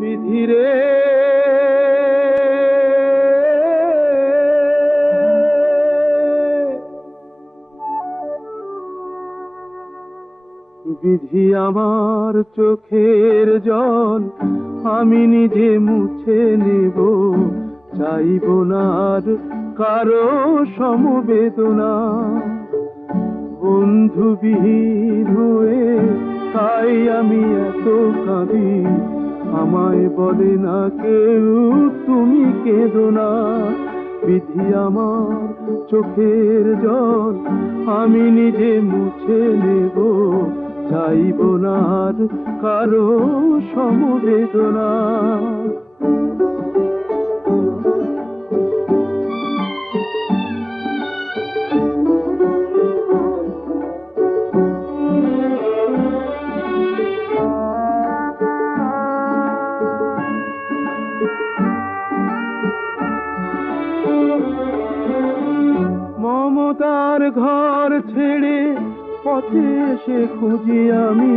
বিধিরে বিধি আমার চোখের জল আমি নিজে মুছে নেব, চাইব না আর কারো সমবেদনা। বন্ধুবিহীন হয়ে তাই আমি এত কাঁদি, আমায় বলে না কেউ তুমি কেঁদো না। বিধি আমার চোখের জল আমি নিজে মুছে নেব, চাইব না আর কারো সমবেদনা। মমতার ঘর ছেড়ে পথে এসে খুঁজি আমি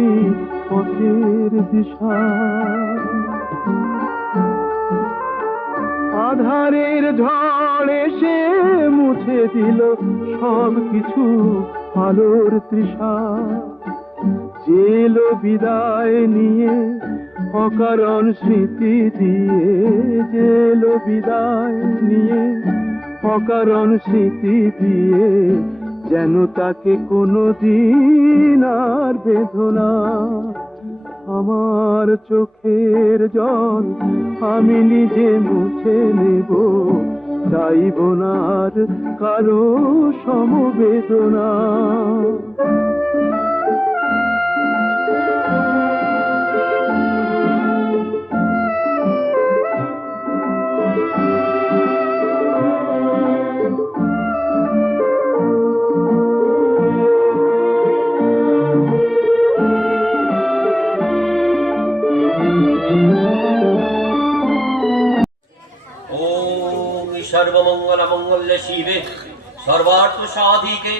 পথের দিশা। আধারের ঝড় এসে মুছে দিল সব কিছু আলোর তৃষা। জেলো বিদায় নিয়ে অকারণ স্মৃতি দিয়ে, জেলো বিদায় নিয়ে অকারণ স্মৃতি দিয়ে, যেন তাকে কোনোদিন আর বেদনা। আমার চোখের জল আমি নিজে মুছে নেব, চাইব না আর কারো সমবেদনা। सर्वमंगल मंगल्य शिवे सर्वार्थ साधिके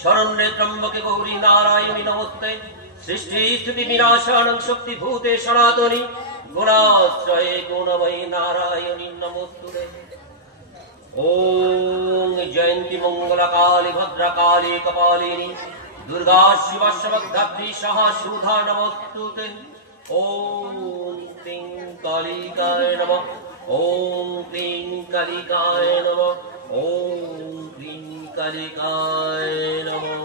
शरण्ये त्र्यंबके गौरी नारायणी नमोस्ते। सृष्टि स्थिति विनाशानं शक्ति भूते सनातनी गुणाश्रये गुणमयी नारायणी नमोस्तुते। ओम जयंती मंगल काली भद्र काली कपालिनी दुर्गा शिवा समग्धात्री सहा सुधा नमोस्तुते। ओम क्लीं कालिकाय नमः, ओम क्लीं कालिकाय नमः, ओम क्लीं कालिकाय नमः।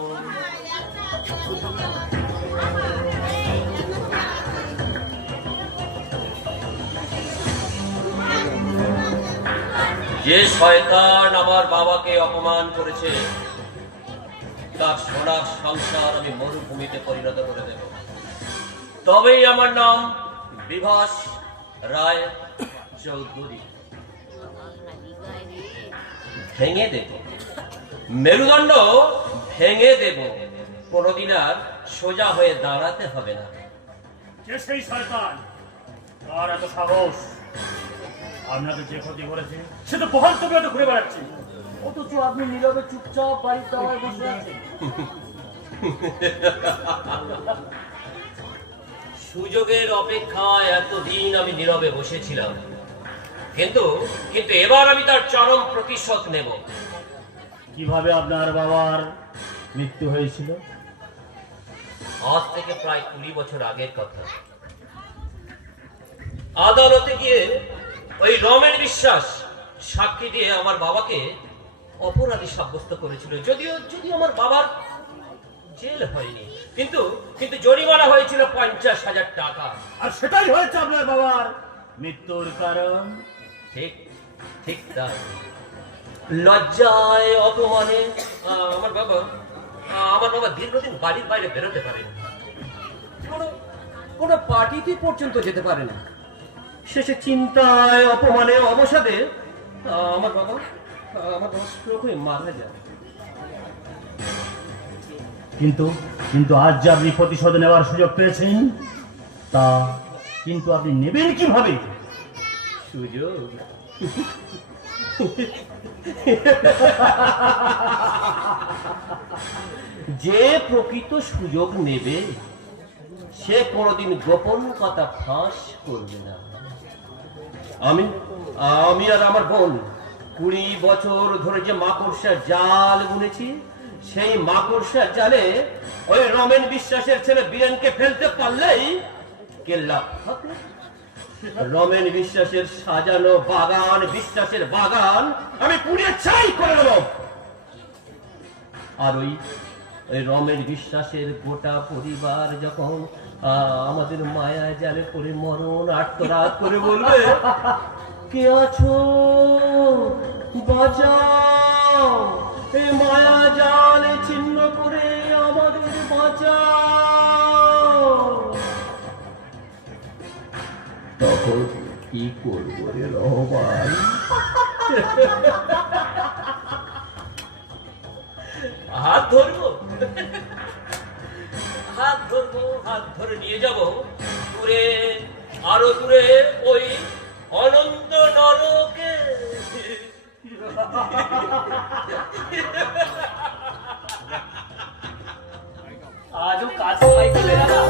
যে শয়তান আমার বাবাকে অপমান করেছে তার সোনার সংসার আমি মরুভূমিতে পরিণত করে দেব। তবেই আমার নাম বিভাস রায় চৌধুরী। ভেঙে দেব মেরুদণ্ড, ভেঙে দেব, কোনদিন আর সোজা হয়ে দাঁড়াতে হবে না। কে সেই শয়তান? আর এত সাহস? আপনাকে যে ক্ষতি করেছে সে তো বহাল তবে ঘুরে বেড়াচ্ছে, অথচ আপনি নীরবে চুপচাপ বাড়ির দাওয়ায় বসে আছেন। সুযোগের অপেক্ষায় এতদিন আমি নীরবে বসেছিলাম, কিন্তু এবার আমি তার চরম প্রতিশোধ নেব। কিভাবে আপনার বাবার মৃত্যু হয়েছিল? আজ থেকে প্রায় 20 বছর আগের কথা। আদালতে গিয়ে ওই রমেন বিশ্বাস সাক্ষী দিয়ে আমার বাবাকে অপরাধী সাব্যস্ত করেছিল। যদিও আমার বাবার জেল হয়নি, কিন্তু জরিমানা হয়েছিল 50,000 টাকা। আর সেটাই হয়েছে আপনার বাবার মৃত্যুর কারণ। ঠিক ঠিক তাই। লজ্জায় অপমানে আমার বাবা দীর্ঘদিন বাড়ির বাইরে বেরোতে পারেনি, কোনো পার্টিতে পর্যন্ত যেতে পারে না। শেষে চিন্তায় অপমানে অবসাদে আমার বাবা স্ট্রোক হয়ে মারা যায়। কিন্তু আজ যে আপনি প্রতিশোধ নেওয়ার সুযোগ পেয়েছেন, তা কিন্তু আপনি নেবেন কিভাবে? সুযোগ যে প্রকৃত সুযোগ নেবে সে কোনদিন গোপন কথা ফাঁস করবে না। আমি আমি আর আমার বোন 20 বছর ধরে যে মাকড়সার জাল বুনেছি, সেই মাকড়সার জালে ওই রমেন বিশ্বাসের ছেলে বীরেনকে ফেলতে পারলেই কেল্লা ফাতে। রমেন বিশ্বাসের সাজানো বাগান, বিশ্বাসের বাগান আমি পুড়িয়ে ছাই করে দেব। আর ওই রমেন বিশ্বাসের গোটা পরিবার যখন আমাদের মায়া জালে পড়ে মরণ আত্মরাত করে বলবে, কে আছো বাঁচাও, এই মায়া জালে ছিন্ন করে আমাদের বাঁচাও, তখন কি করবো রে রহমান? হাত ধরবো, হাত ধরবো, হাত ধরে নিয়ে যাব দূরে, আরো দূরে, ওই অনন্ত নরকে। আজও কাজ পাইতে দাদা।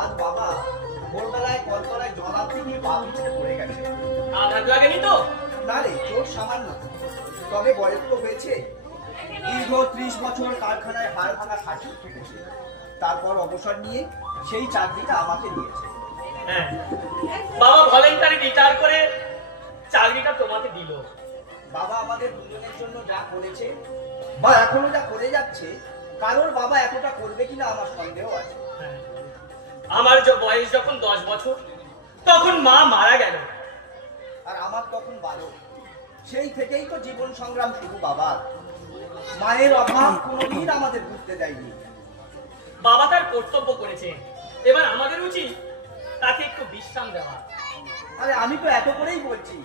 আজ বাবা ভোরবেলায় কলতলায় জলাতে নিয়ে পা পিছলে পড়ে গেছে। আঘাত লাগেনি তো? না রে, তোর সামান্য, তবে বয়স তো হয়েছে। দীর্ঘ 30 বছর কারখানায় হাড় ভাঙা খাটি খেটেছে, তারপর অবসর নিয়ে সেই চাকরিটা আমাকে দিয়েছে। হ্যাঁ, বাবা ভলেন্টারি রিটায়ার করে চাকরিটা তোমাকে দিল। বাবা আমাদের দুজনের জন্য যা করেছে বা এখনো যা করে যাচ্ছে, কারোর বাবা এতটা করবে কিনা আমার সন্দেহ আছে। হ্যাঁ, আমার বয়স যখন 10 বছর তখন মা মারা গেল, আর আমার তখন 12। সেই থেকেই তো জীবন সংগ্রাম শুরু বাবার। মায়ের অভাব কোনোদিন আমাদের বুঝতে দেয়নি। বাবা তার কর্তব্য করেছে, এবার আমাদের উচিত তাকে একটু বিশ্রাম দেওয়া। আরে আমি তো এত করেই বলছি,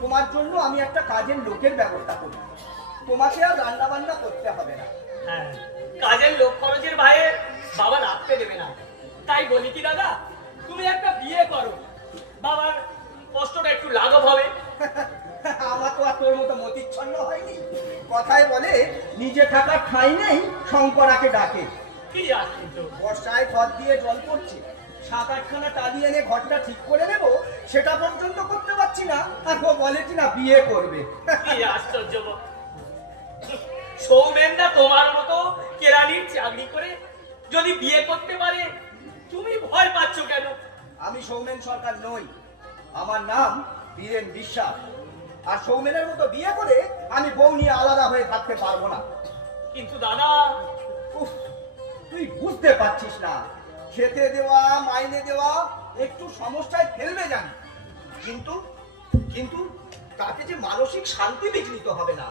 তোমার জন্য আমি একটা কাজের লোকের ব্যবস্থা করি, তোমাকে আর রান্না বান্না করতে হবে না। হ্যাঁ, কাজের লোক খরচের ভয়ে বাবা রাখতে দেবে না, তাই বলি কি দাদা, তুমি একটা বিয়ে করো, বাবার কষ্টটা একটু লাঘব হবে। আমার তো আর তোর মতো মতিচ্ছন্ন হয়নি। কথায় বলে নিজে থাকার ঠাঁই নেই, শঙ্করাকে ডাকে। কি আশ্চর্য! বর্ষায় ঘর দিয়ে জল পড়ছে, 7-8খানা টালি এনে ঘরটা ঠিক করে নেব, সেটা পর্যন্ত করতে পারছি না, আর ও বলে কি না বিয়ে করবে। কি আশ্চর্য! সৌমেনদা তোমার মতো কেরানির চাকরি করে যদি বিয়ে করতে পারে, তুমি ভয় পাচ্ছ কেন? আমি সৌমেন সরকার নই, আমার নাম বীরেন বিশ্বাস। আর সৌমেনের মতো বিয়ে করে আমি বউ নিয়ে আলাদা হয়ে থাকতে পারবো না। কিন্তু দাদা, উফ, তুই বুঝতে পারছিস না, খেতে দেওয়া মাইনে দেওয়া একটু সমস্যায় ফেলবে জানি, কিন্তু কিন্তু তাতে যে মানসিক শান্তি বিঘ্নিত হবে না।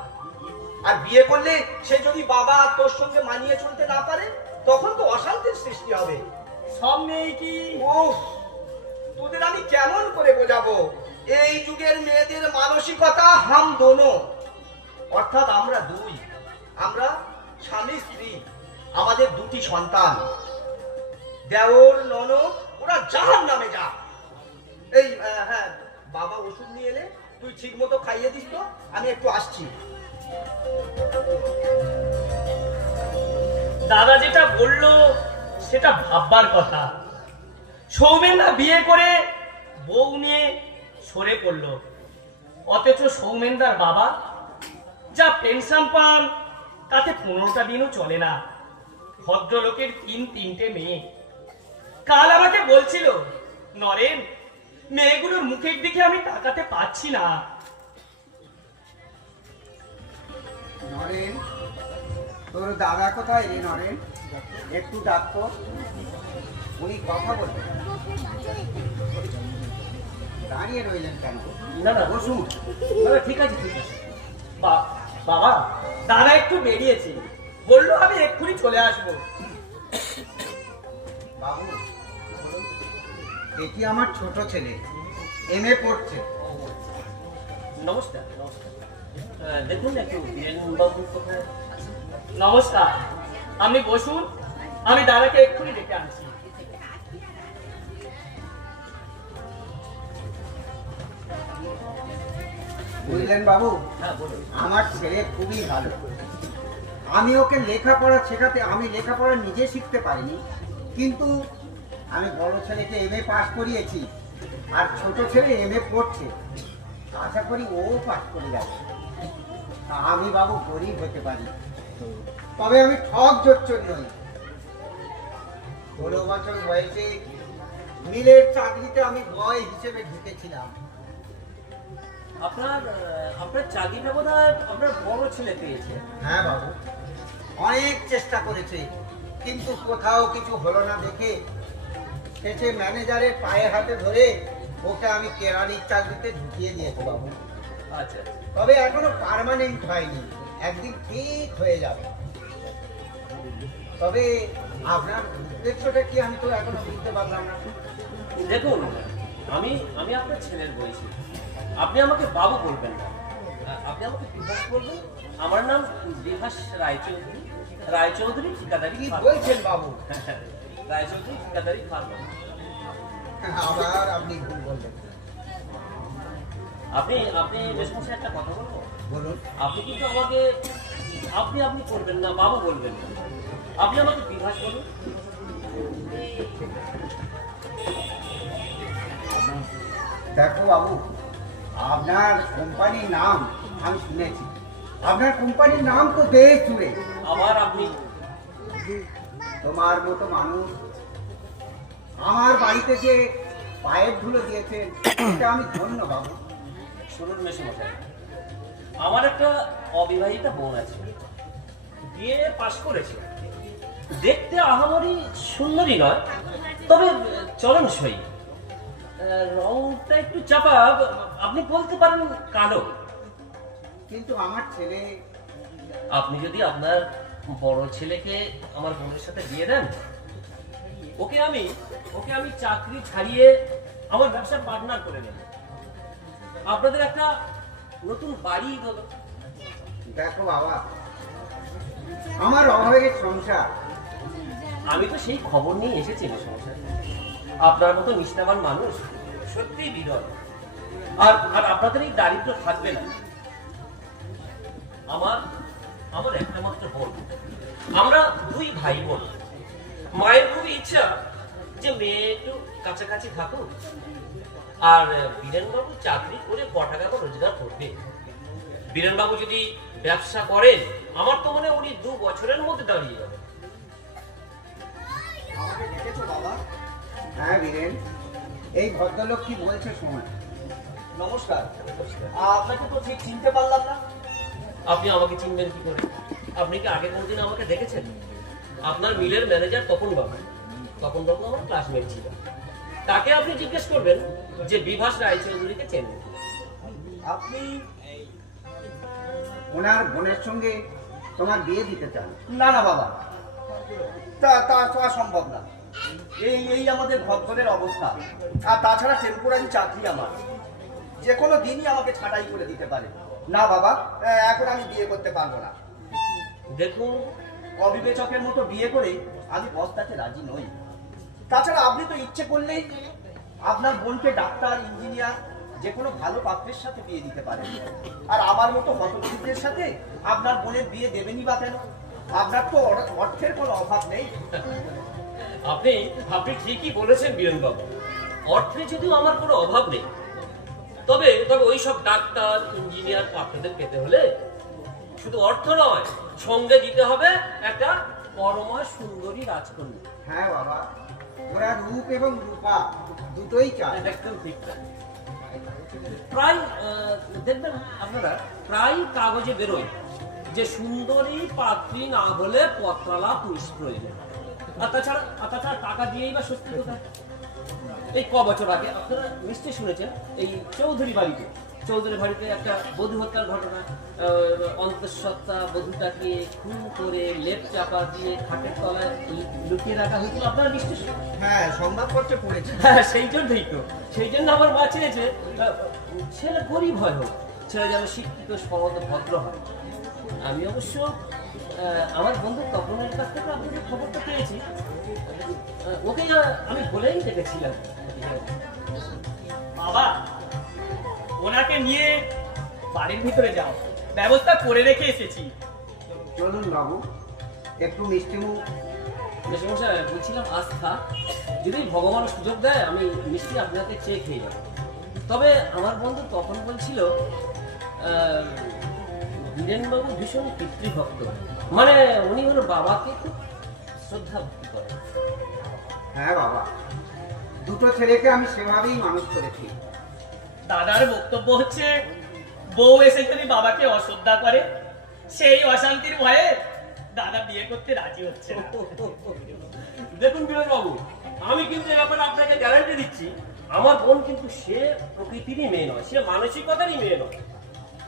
আর বিয়ে করলে সে যদি বাবা তোর সঙ্গে মানিয়ে চলতে না পারে, তখন তো অশান্তির সৃষ্টি হবে। সব নেই কি? উফ, তোদের আমি কেমন করে বোঝাবো? এই যুগের মেয়েদের মানসিকতা হাম দোনো, অর্থাৎ আমরা দুই, আমরা স্বামী স্ত্রী, আমাদের 2টি সন্তান, দেওর ননদ, ওরা জাহান্নামে যা। এই হ্যাঁ, বাবা ওষুধ নিয়ে এলে তুই ঠিক মতো খাইয়ে দিস তো, আমি একটু আসছি। দাদা যেটা বললো সেটা ভাববার কথা। সৌমেনদা বিয়ে করে বউ নিয়ে সরে পড়লো, অথচ সৌমেনদার বাবা যা পেনশন পান তাতে 15টা দিনও চলে না। ভদ্রলোকের 3-3টে মেয়ে। কাল আমাকে বলছিল, নরেন, মেয়েগুলোর মুখের দিকে আমি তাকাতে পাচ্ছি না। নরেন, তোর দাদা কোথায় রে নরেন? একটু ডাকতো, উনি কথা বলবেন। দাঁড়িয়ে রইলেন কেন? না না, বসুন। না, ঠিক আছে ঠিক আছে। বাবা, দাদা একটু বেরিয়েছে, বললো আমি এক্ষুনি চলে আসবো। বাবু, এটি আমার ছোট ছেলে, এমএ পড়ছে। নমস্কার নমস্কার। দেখুন একটু বীরেন বাবু কোথায় আছেন? নমস্কার, আপনি বসুন, আমি দাদাকে এক্ষুনি ডেকে আনছি। বুঝলেন বাবু, হ্যাঁ বলুন। আমার ছেলে খুবই ভালো। আমি ওকে লেখাপড়া শেখাতে, আমি লেখাপড়া নিজে শিখতে পারিনি, কিন্তু আমি বড় ছেলেকে এমএ পাস করিয়েছি, আর ছোট ছেলে এমএ পড়ছে, আশা করি ও পাস করে যাবে। আমি বাবু গরিব হতে পারি, তবে আমি ঠক জোচ্চর নই। 16 বছর বয়সে মিলের চাকরিতে আমি বয় হিসেবে ঢুকেছিলাম। আপনার চাকরিটা বোধহয় আপনার বড় ছেলে পেয়েছে। হ্যাঁ বাবু, অনেক চেষ্টা করেছে, কিন্তু কোথাও কিছু হলো না দেখে শেষে ম্যানেজারের পায়ে হাতে ধরে ওকে আমি কেরানির চাকরিতে ঢুকিয়ে দিয়েছি বাবু। আচ্ছা, তবে এখনো পার্মানেন্ট হয়নি, একদিন ঠিক হয়ে যাবে। তবে আপনার উদ্দেশ্যটা কি আমি তো এখনো বুঝতে পারলাম না। দেখুন, আমি আপনার ছেলের বয়সী, আপনি আমাকে বাবু বলবেন না, আপনি আমাকে বিভাস বলবেন। আমার নাম বিভাস রায়চৌধুরী, রায়চৌধুরী ঠিকাদারি কি ফার্ম। বলছেন বাবু? রায়চৌধুরী ঠিকাদারি ফার্ম। আবার আপনি ভুল বললেন। আপনি বেশমশাই একটা কথা বলবো? বলুন। আপনি কিন্তু আমাকে আপনি করবেন না, বাবু বলবেন না, আপনি আমাকে বিভাস বলুন। দেখো বাবু, আপনার কোম্পানির নাম আমি শুনেছি, আপনার কোম্পানির নাম তো দেশ জুড়ে। আবার আপনি তোমার মতো মানুষ আমার বাড়িতে যে পায়ের ধুলো দিয়েছেন, এটা আমি ধন্য বাবু। শুনুন মেশমশাই, আমার একটা অবিবাহিতা বোন আছে, বিয়ে পাশ করেছে, দেখতে আহামরি সুন্দরী নয়, তবে চলনসই, রংটা একটু চাপা, আপনি বলতে পারেন কালো। কিন্তু আমার ছেলে, আপনি যদি আপনার বড় ছেলেকে আমার বোনের সাথে দিয়ে দেন, ওকে আমি চাকরি ছাড়িয়ে আমার ব্যবসার পার্টনার করে নেব, আপনাদের একটা নতুন বাড়ি দেবো। দেখো বাবা, আমার অভাবের সংসার। আমি তো সেই খবর নিয়ে এসেছি মেশমশাই, আপনার মতো নিষ্ঠাবান মানুষ সত্যিই বিরল, আর আপনাদের এই দারিদ্র থাকবে না। আমার একটা মাত্র বোন, আমরা 2 ভাই বোন। মায়ের খুবই ইচ্ছা যে মেয়ে একটু কাছাকাছি থাকুক, আর বীরেনবাবু চাকরি করে টাকা রোজগার করবে। বীরেনবাবু যদি ব্যবসা করেন, আমার তো মনে হয় উনি 2 বছরের মধ্যে দাঁড়িয়ে যাবে। আমাকে ডেকেছো বাবা? হ্যাঁ বীরেন, এই ভদ্রলোক কি বলছে শোনা। নমস্কার। আপনাকে তো ঠিক চিনতে পারলাম না। আপনি আমাকে চিনবেন কি করে? আপনি কি আগে কোনদিন আমাকে দেখেছেন? আপনার মিলের ম্যানেজার তপনবাবু আমার ক্লাসমেট ছিল, তাকে আপনি জিজ্ঞেস করবেন যে বিভাস রায়চৌধুরীকে চেনেন। আপনি ওনার বোনের সঙ্গে তোমার বিয়ে দিতে চান? না না বাবা, তা তো আর সম্ভব না। এই আমাদের ভদ্রের অবস্থা, আর তাছাড়া টেম্পোরারি চাকরি আমার, যে কোনো দিনই আমাকে ছাঁটাই করে দিতে পারে। না বাবা, এখন আমি বিয়ে করতে পারবো না। দেখুন, অবিবেচকের মতো বিয়ে করে আমি বস্তাতে রাজি নই। তাছাড়া আপনি তো ইচ্ছে করলেই আপনার বোনকে ডাক্তার, ইঞ্জিনিয়ার, যে কোনো ভালো পাত্রের সাথে বিয়ে দিতে পারেন, আর আমার মতো হতদরিদ্রের সাথে আপনার বোনের বিয়ে দেবেনই বা কেন? আপনার তো অর্থের কোনো অভাব নেই। আপনি ঠিকই বলেছেন বীরেনবাবু, অর্থে যদিও আমার কোনো অভাব নেই, তবে ওই সব ডাক্তার, ইঞ্জিনিয়ার পাত্রদের পেতে হলে শুধু অর্থ নয়, সঙ্গে দিতে হবে একটা পরমা সুন্দরী রাজকন্যা। হ্যাঁ বাবা, ওরা রূপ এবং রূপা দুটোই চায়। একদম ঠিক। প্রায় দেখবেন আপনারা, প্রায় কাগজে বেরোয় যে সুন্দরী পাত্রী না হলে পত্রালাপ নিষ্প্রয়োজন। আর তাছাড়া টাকা দিয়েই বা সত্যি কোথায়? এই বছর আগে আপনারা নিশ্চয়ই শুনেছেন, এই চৌধুরী বাড়িতে একটা বধূ হত্যার ঘটনা। অন্তঃসত্ত্বা বধূটাকে খুন করে লেপ চাপা দিয়ে খাটের তলায় লুকিয়ে রাখা হয়েছিল, আপনারা নিশ্চয়ই। হ্যাঁ, সংবাদপত্রে পড়েছি। হ্যাঁ, সেই জন্য আমার মা চেয়েছে ছেলে গরিব হয় হোক, ছেলে যেন শিক্ষিত, সমাজ, ভদ্র হয়। আমি অবশ্য আমার বন্ধু তপনের কাছ থেকে আপনাদের খবরটা পেয়েছি, ওকে আমি বলেই দেখেছিলাম। বাবা, ওনাকে নিয়ে বাড়ির ভিতরে যাও, ব্যবস্থা করে রেখে এসেছি। চলুন বাবু, একটু মিষ্টিমুখ মেশামশাই বলছিলাম আস্থা, যদি ভগবান সুযোগ দেয় আমি নিশ্চয়ই আপনাকে চেয়ে খেয়ে যাবো। তবে আমার বন্ধু তখন বলছিল বীরেনবাবু ভীষণ পিতৃভক্ত, মানে উনি ওর বাবাকে খুব শ্রদ্ধা ভক্তি করেন। হ্যাঁ বাবা, দুটো ছেলেকে আমি সেভাবেই মানুষ করেছি। দাদার বক্তব্য হচ্ছে বউ এসে যদি বাবাকে অশ্রদ্ধা করে সেই অশান্তির ভয়ে দাদা বিয়ে করতে রাজি হচ্ছে না। দেখুন বীরেনবাবু, আমি কিন্তু এ ব্যাপারে আপনাকে গ্যারান্টি দিচ্ছি, আমার বোন কিন্তু সে প্রকৃতিরই মেয়ে নয়, সে মানসিকতারই মেয়ে নয়।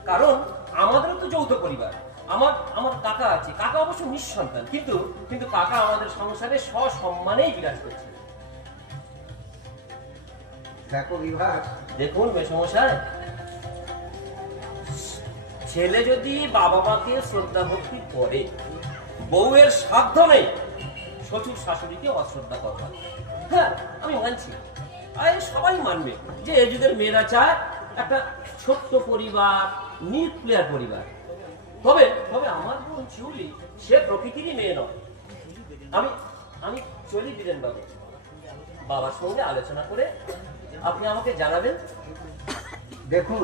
কারণ আমাদেরও তো যৌথ পরিবার, আমার কাকা আছে, কাকা অবশ্য নিঃসন্তান, কিন্তু কাকা আমাদের সংসারে সসম্মানেই বিরাজ করছে। দেখো বিভাস, দেখুন মেশমশাই, ছেলে যদি বাবা মাকে শ্রদ্ধা ভক্তি করে, বউয়ের সাধ্য নেই শ্বশুর শাশুড়িকে অশ্রদ্ধা করবার। হ্যাঁ, আমি মানছি, আর সবাই মানবে যে এই যুগের মেয়েরা চায় একটা ছোট্ট পরিবার, নিউক্লিয়ার পরিবার। তবে আমার বোন শিউলি সে প্রকৃতিরই মেয়ে নয়। আমি চলি বীরেনবাবু, বাবার সঙ্গে আলোচনা করে আপনি আমাকে জানাবেন। দেখুন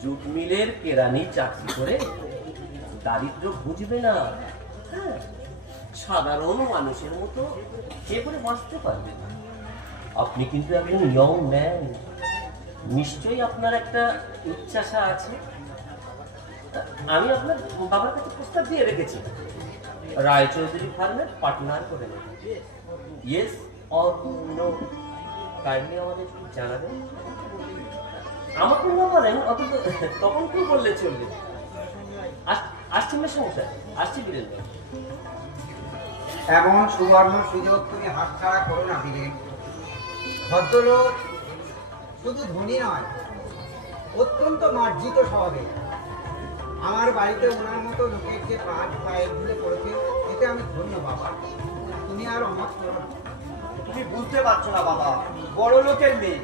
জুট মিলের কেরানি চাকরি করে দারিদ্র বুঝবে না, হ্যাঁ, সাধারণ মানুষের মতো কে করে বাঁচতে পারবে না। আপনি কিন্তু একজন ইয়ং ম্যান, নিশ্চয়ই আপনার একটা ইচ্ছাশা আছে। আমি আপনার বাবার কাছে প্রস্তাব দিয়ে রেখেছি, রায়চৌধুরী ফার্মের পার্টনার করে নেব। ইয়েস অর নো, কাইন্ডলি আমাদের জানাবেন। আমাকে না বলেন অন্তত তখন কি বললে চলবে। আসছি মেশমশাই, আসছি বীরেন্দ্র। এমন সুবর্ণ সুযোগ তুমি হাতছাড়া করো না বীরেন। ভদ্রলোক শুধু ধনী নয়, অত্যন্ত মার্জিত স্বভাবের। আমার বাড়িতে ওনার মতো লোকের যে পায়ের ধুলে পড়েছে, এতে আমি ধন্য বাবা। তুমি আর অমত করো না। তুমি বুঝতে পারছো না বাবা, বড় লোকের মেয়ে।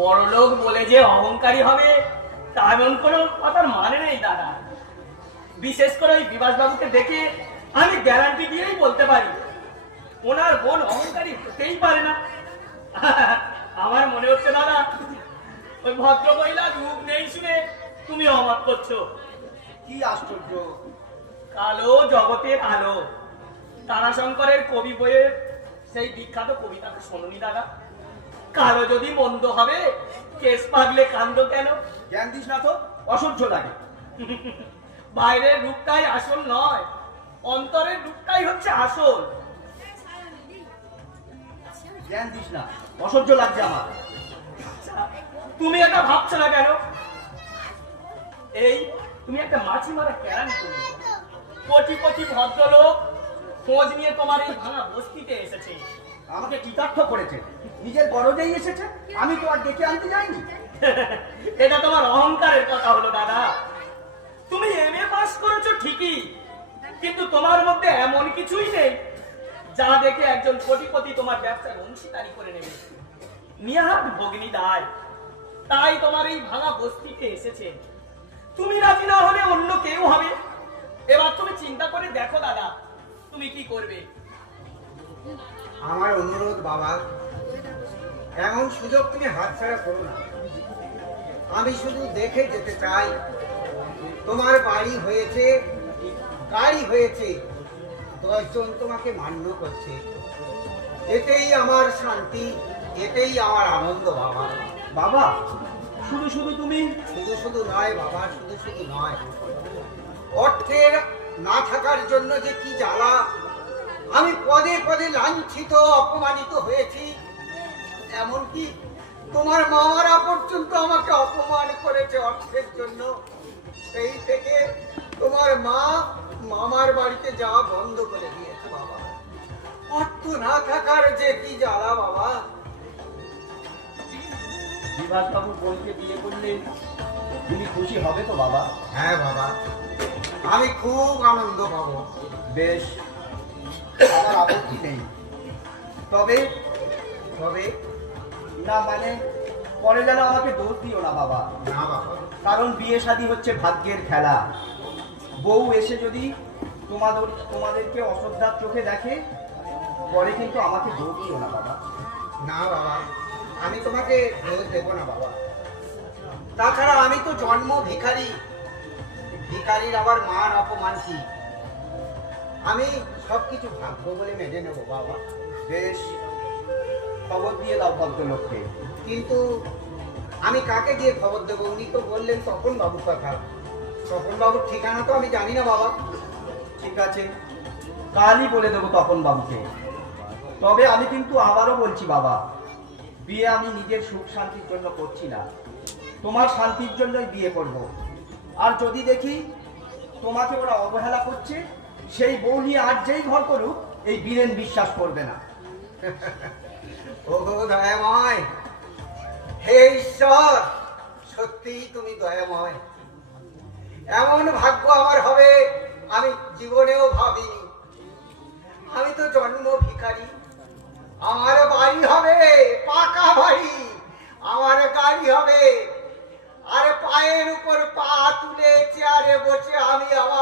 বড় লোক বলে যে অহংকারী হবে তা এমন কোনো কথার মানে নেই দাদা। বিশেষ করে ওই বিভাস বাবুকে দেখে আমি গ্যারান্টি দিয়েই বলতে পারি ওনার বোন অহংকারী হতেই পারে না। আমার মনে হচ্ছে দাদা ওই ভদ্র মহিলার মুখ নেই শুনে তুমি অবাক করছো। কি আশ্চর্য! কালো জগতের আলো, তারাশঙ্করের কবি বইয়ের সেই বিখ্যাত কবিতাটা শোনোনি দাদা? কারো যদি মন্দ হবে কেস পাগলে কান্দ কেন? জ্ঞান দিস না তো, অসহ্য লাগে। বাইরের রূপটাই আসল নয়, অন্তরের রূপটাই হচ্ছে আসল। জ্ঞান দিস না, অসহ্য লাগছে আমার। তুমি এটা ভাবছো না কেন? এই তুমি একটা মাছি মারা কেরানি তুমি, কোটি ভদ্রলোক খোঁজ নিয়ে তোমার এই ভাঙা বস্তিতে এসেছে। আমাকে কৃতার্থ করেছে, নিজের গরজেই এসেছে, আমি তো আর ডেকে আনতে যাইনি। এটা তোমার অহংকারের কথা হলো দাদা। তুমি এমএ পাস করেছো ঠিকই, কিন্তু তোমার মধ্যে এমন কিছুই নেই যা দেখে একজন কোটিপতি তোমার ব্যবসার অংশীদারি করে নেবে। নিহাত ভগ্নী দায়, তাই তোমার এই ভাঙা বস্তিতে এসেছে। তুমি রাজি না হলে অন্য কেউ হবে। এবার তুমি চিন্তা করে দেখো দাদা, তুমি কি করবে। আমার অনুরোধ বাবা, এমন সুযোগ তুমি হাতছাড়া করো না। আমি শুধু দেখে যেতে চাই তোমার বাড়ি হয়েছে, গাড়ি হয়েছে, 10 জন তোমাকে মান্য করছে। এতেই আমার শান্তি, এতেই আমার আনন্দ বাবা। বাবা, শুধু তুমি শুধু নয় বাবা, শুধু নয়। অর্থের না থাকার জন্য যে কি জ্বালা, আমি পদে লাঞ্ছিত অপমানিত হয়েছি। এমনকি তোমার মামারা পর্যন্ত আমাকে অপমান করেছে অর্থের জন্য। সেই থেকে তোমার মা মামার বাড়িতে যাওয়া বন্ধ করে দিয়েছে বাবা। অর্থ না থাকার যে কি জ্বালা বাবা। বিভাস বাবু বোনকে বিয়ে করলে তুমি খুশি হবে তো বাবা? হ্যাঁ বাবা, আমি খুব আনন্দ পাবো। বেশ, আমার আপত্তি নেই। তবে না মানে পরে যেন আমাকে দোষ দিও না বাবা। না বাবা, কারণ বিয়ে শাদী হচ্ছে ভাগ্যের খেলা। বউ এসে যদি তোমাদেরকে অশ্রদ্ধার চোখে দেখে, পরে কিন্তু আমাকে দোষ দিও না বাবা। না বাবা, আমি তোমাকে দোষ দেবো না বাবা। তাছাড়া আমি তো জন্ম ভিখারি, ভিখারির আবার মান অপমান কি? আমি সবকিছু ভাগ্য বলে মেনে নেবো বাবা। বেশ, খবর দিয়ে দাও ভদ্রলোককে। কিন্তু আমি কাকে দিয়ে খবর দেবো? উনি তো বললেন তপন বাবুর কথা। তপন বাবুর ঠিকানা তো আমি জানি না বাবা। ঠিক আছে, কালই বলে দেবো তপন বাবুকে। তবে আমি কিন্তু আবারও বলছি বাবা, বিয়ে আমি নিজের সুখ শান্তির জন্য করছি না, তোমার শান্তির জন্যই বিয়ে করব। আর যদি দেখি তোমাকে ওরা অবহেলা করছে, সেই বউ নিয়ে আর যেই ঘর করুক, এই বীরেন বিশ্বাস করবে না। ও দয়াময়, হে ঈশ্বর, সত্যিই তুমি দয়াময়। এমন ভাগ্য আমার হবে আমি জীবনেও ভাবিনি। আমি তো জন্ম ভিখারি, আমার বাড়ি হবে পাকা বাড়ি, আমার গাড়ি হবে, আর পায়ের উপর পা তুলে চেয়ারে বসে আমি আমার